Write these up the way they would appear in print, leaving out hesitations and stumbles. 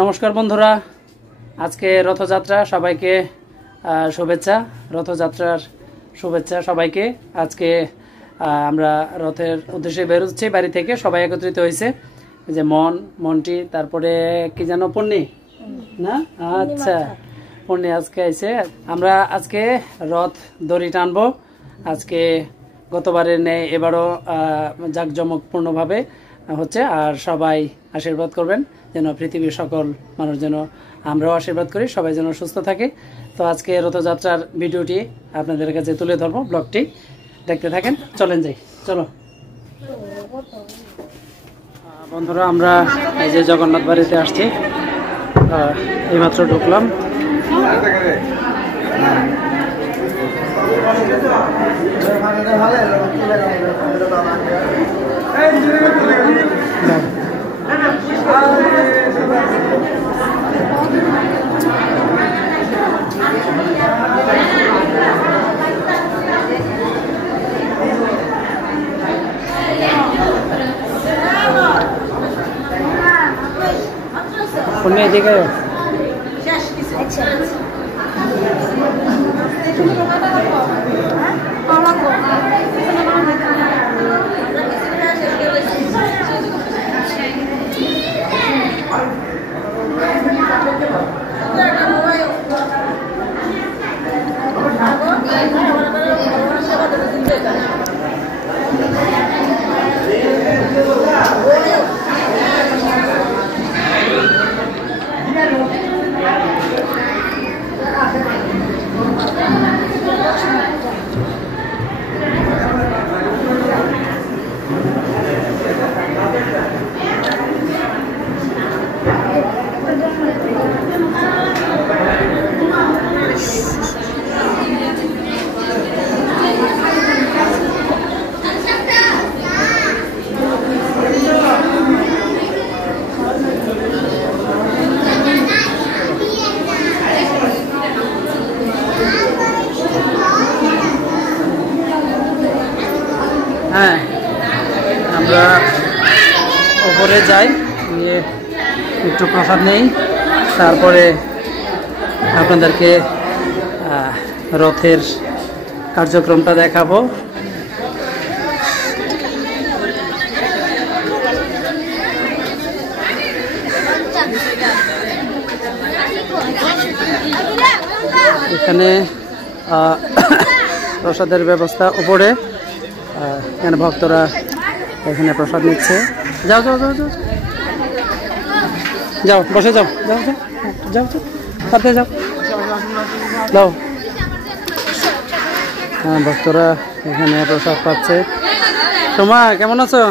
নমস্কার বন্ধুরা, আজকে রথযাত্রা, সবাইকে শুভেচ্ছা। রথযাত্রার শুভেচ্ছা সবাইকে। আজকে আমরা রথের উদ্দেশ্যে বেরোচ্ছি বাড়ি থেকে, সবাই একত্রিত হয়েছে। যে মন্টি, তারপরে কি যেন পন্নি না, আচ্ছা পন্নি আজকে আইছে। আমরা আজকে রথ দড়ি টানবো। আজকে গতবারের নেই এবারও জাঁকজমকপূর্ণভাবে হচ্ছে। আর সবাই আশীর্বাদ করবেন যেন পৃথিবীর সকল মানুষ, যেন আমরাও আশীর্বাদ করি সবাই যেন সুস্থ থাকে। তো আজকে রথযাত্রার ভিডিওটি আপনাদের কাছে তুলে ধরবো, ব্লগটি দেখতে থাকেন। চলেন যাই, চলো বন্ধুরা। আমরা এই যে জগন্নাথ বাড়িতে আসছি, এইমাত্র ঢুকলাম। पुण्य दिखे হ্যাঁ, আমরা উপরে যাই, নিয়ে একটু প্রসাদ নেই, তারপরে আপনাদেরকে রথের কার্যক্রমটা দেখাবো। এখানে প্রসাদের ব্যবস্থা উপরে, এখানে ভক্তরা এখানে প্রসাদ নিচ্ছে। যাও যাও যাও যাও যাও, বসে যাও, যাও যাও যাও যাও, যাও যাও। হ্যাঁ, ভক্তরা এখানে প্রসাদ পাচ্ছে। সোমা, কেমন আছো?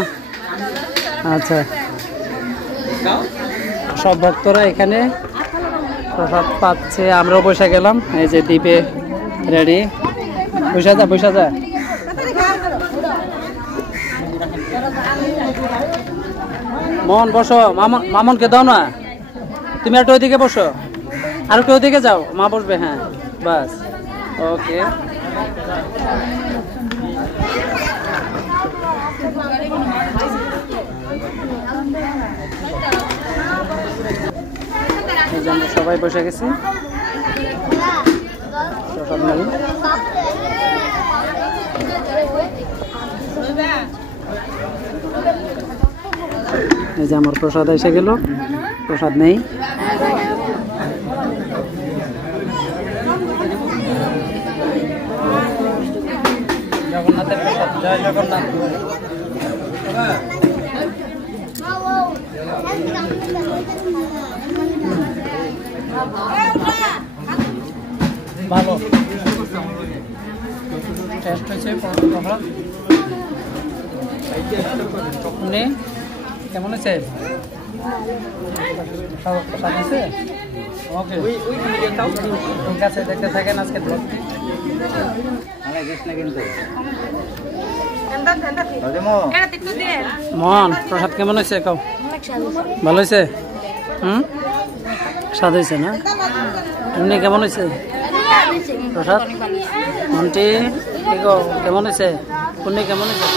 আচ্ছা, সব ভক্তরা এখানে প্রসাদ পাচ্ছে। আমরাও বসে গেলাম, এই যে দ্বীপে রেডি। বসে যা, বসে যা। মোহন বসো, মামনকে দাও না, তুমি একটু ওইদিকে বসো, আর একটু ওইদিকে যাও, মা বসবে। হ্যাঁ, বাস, ওকে। আমরা সবাই বসে গেছি, এই যে আমার প্রসাদ এসে গেল, প্রসাদ নেই। জগন্নাথের প্রসাদ, জয় জগন্নাথ। ভালো টেস্ট হয়েছে প্রসাদ। কেমন আছে? ওকে, ঠিক আছে, দেখতে থাকেন আজকে ব্লগটি। মোহন, প্রসাদ কেমন হয়েছে? কাউ ভালো হয়েছে? স্বাদ হয়েছে না? এমনি কেমন হয়েছে প্রসাদ? মন্টি কি গো, কেমন হয়েছে? পুণ্যি কেমন হয়েছে?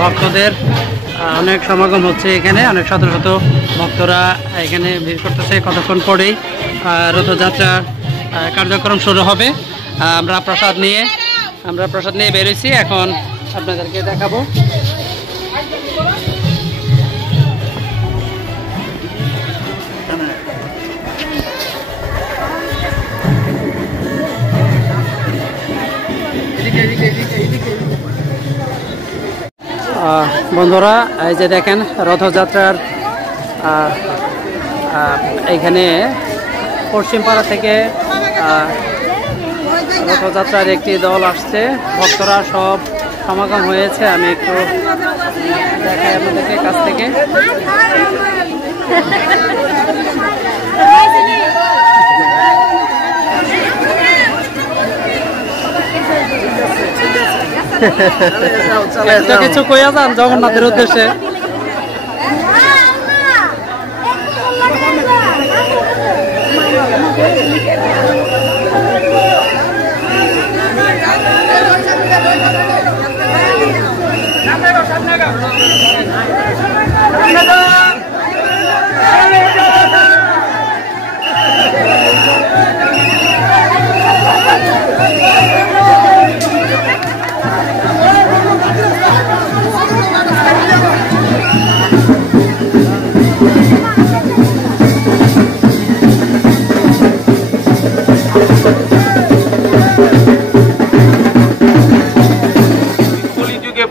ভক্তদের অনেক সমাগম হচ্ছে এখানে, অনেক শত শত ভক্তরা এখানে ভিড় করতেছে। কতক্ষণ পরেই রথযাত্রা কার্যক্রম শুরু হবে। আমরা প্রসাদ নিয়ে বেরোইছি, এখন আপনাদেরকে দেখাবো। বন্ধুরা, এই যে দেখেন রথযাত্রার এখানে পশ্চিমপাড়া থেকে রথযাত্রার একটি দল আসছে, ভক্তরা সব সমাগম হয়েছে। আমি একটু দেখাই আপনাদেরকে কাছ থেকে। কিছু কইয়া যান জগন্নাথের উদ্দেশ্যে।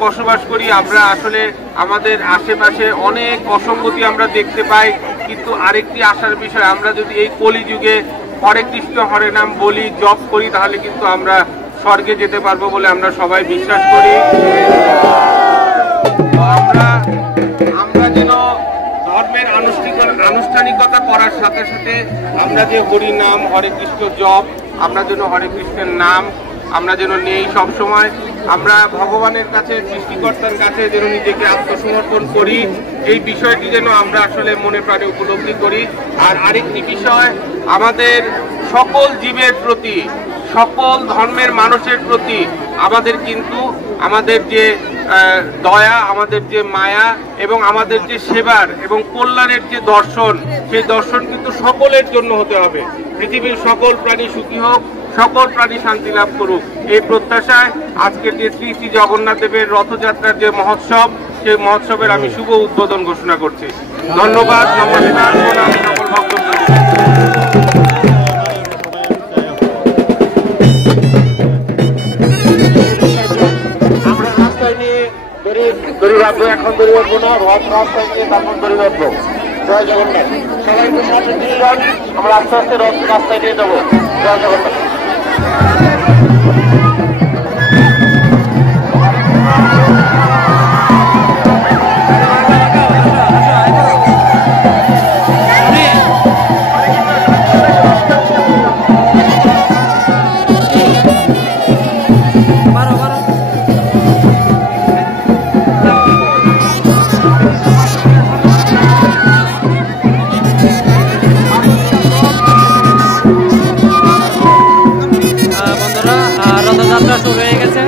বসবাস করি আমরা, আসলে আমাদের আশেপাশে অনেক অসঙ্গতি আমরা দেখতে পাই, কিন্তু আরেকটি আশার বিষয়, আমরা যদি এই কলিযুগে হরে কৃষ্ণ হরে নাম বলি, জপ করি, তাহলে কিন্তু আমরা স্বর্গে যেতে পারবো বলে আমরা সবাই বিশ্বাস করি। আমরা যেন ধর্মের আনুষ্ঠানিকতা করার সাথে সাথে আমরা যে হরি নাম হরে কৃষ্ণ জপ, আমরা যেন হরে কৃষ্ণের নাম আমরা যেন নেই সবসময়, আমরা ভগবানের কাছে, সৃষ্টিকর্তার কাছে যেন নিজেকে আত্মসমর্পণ করি, এই বিষয়টি যেন আমরা আসলে মনে প্রাণে উপলব্ধি করি। আর আরেকটি বিষয়, আমাদের সকল জীবের প্রতি, সকল ধর্মের মানুষের প্রতি আমাদের কিন্তু আমাদের যে দয়া, আমাদের যে মায়া এবং আমাদের যে সেবার এবং কল্যাণের যে দর্শন, সেই দর্শন কিন্তু সকলের জন্য হতে হবে। পৃথিবীর সকল প্রাণী সুখী হোক, সকল প্রাণী শান্তি লাভ করুক, এই প্রত্যাশায় আজকের যে শ্রী শ্রী জগন্নাথ দেবের রথযাত্রার যে মহোৎসব, সেই মহোৎসবের আমি শুভ উদ্বোধন ঘোষণা করছি। ধন্যবাদ, নমস্কার, সকল ভক্তবৃন্দ। আমরা রাস্তায় নিয়ে দড়ি বাঁধবো, এখন দড়ি বাঁধবো না, রথ রাস্তায় নিয়ে তারপর দড়ি বাঁধবো। জয় জগন্নাথ। সবাইকে সামনে নিয়ে যান, আমরা আস্তে আস্তে রথ রাস্তায় নিয়ে যাবো। জয় জগন্নাথ। রথযাত্রা শুরু হয়ে গেছে।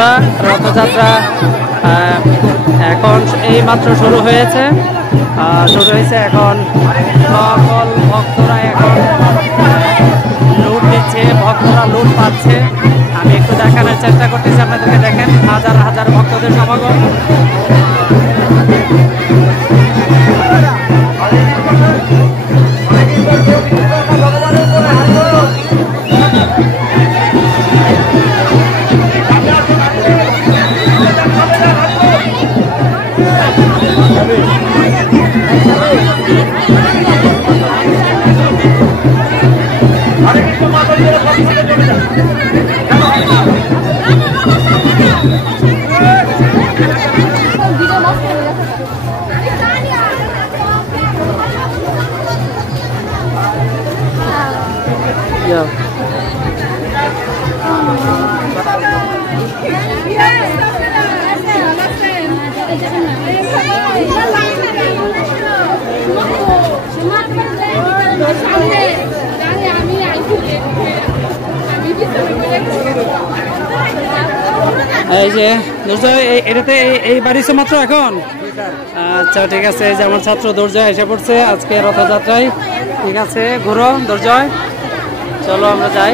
বন্ধুরা, রথযাত্রা এখন এই মাত্র শুরু হয়েছে। এখন সকল ভক্তরা এখন লুট দিচ্ছে, ভক্তরা লুট পাচ্ছে। আমি একটু দেখানোর চেষ্টা করতেছি আপনাদেরকে। দেখেন হাজার হাজার ভক্তদের সমাগম। এই যে দুর্জয়, এটাতে এই বাড়িছে মাত্র এখন। আচ্ছা ঠিক আছে, এই যে আমার ছাত্র দুর্জয় এসে পড়ছে আজকে রথযাত্রায়। ঠিক আছে, ঘুরো দুর্জয়, চলো আমরা যাই।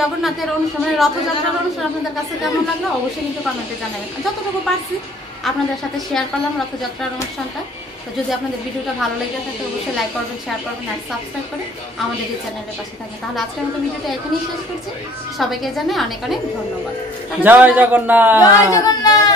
জগন্নাথের অনুষ্ঠানে রথযাত্রার অনুষ্ঠান আপনাদের কাছে কেমন লাগলো অবশ্যই কিন্তু কমেন্টে জানাবেন। যতটুকু পারছি আপনাদের সাথে শেয়ার করলাম রথযাত্রার অনুষ্ঠানটা। তো যদি আপনাদের ভিডিওটা ভালো লেগে থাকে অবশ্যই লাইক করবেন, শেয়ার করবেন আর সাবস্ক্রাইব করে আমাদের এই চ্যানেলের পাশে থাকবেন। তাহলে আজকের মতো ভিডিওটা এখানেই শেষ করছি। সবাইকে জানাই অনেক অনেক ধন্যবাদ। জয় জগন্নাথ। জয় জগন্নাথ।